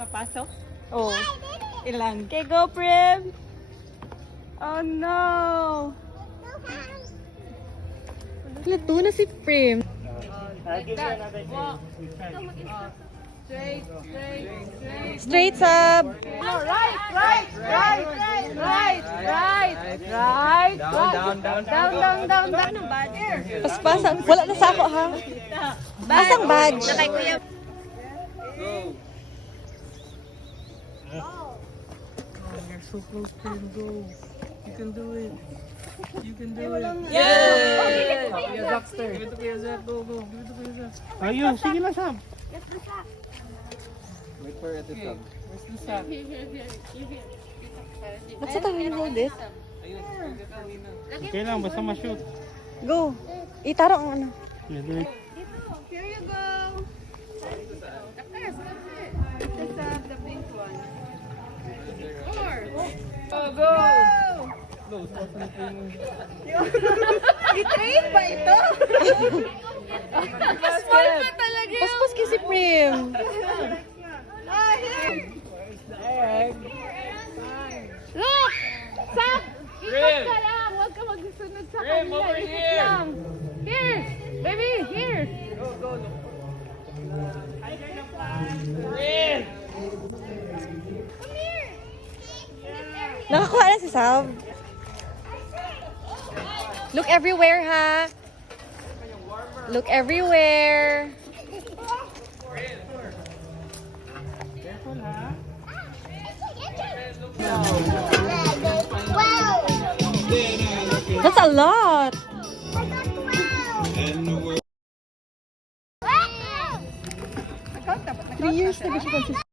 Papasok? Oh. Ilang? Okay, go, Prim. Oh, no. Lato na si Prim. Like that. Walk. Straight, straight, straight. Straight sub. No, right, right, right, right, right, right. Down. Ang badge. Paspasan. Wala na sa ako, ha? Pasang badge. Go. You're so close, Prim. Go. You can do it. You can do it. Yay! Kuya Baxter. Give it to Kuya Zach. Go, go. Give it to Kuya Zach. Ayun, sige na, Sam. Wait for it to stop. Where's the sack? What's the time hold it? Okay lang, basta ma-shoot. Go. Itaro ang ano. Yeah, do it. Here you go. That's the pink one. More. Go, go! I-train ba ito? Small pa talaga. Paspas kasi Prim. Ah, here. Where's the egg? Look! Sak! Rim! Ikot ka lang. Huwag ka magsunod sa Rim, kanila. over Ikot here. lang. Here! Baby, here! Go, go. Rin! Come here! Nakakuha na si Sab. Look everywhere, ha? Look everywhere. Careful, ha? That's a lot. Account dapat. 3 years na ba siya consistent?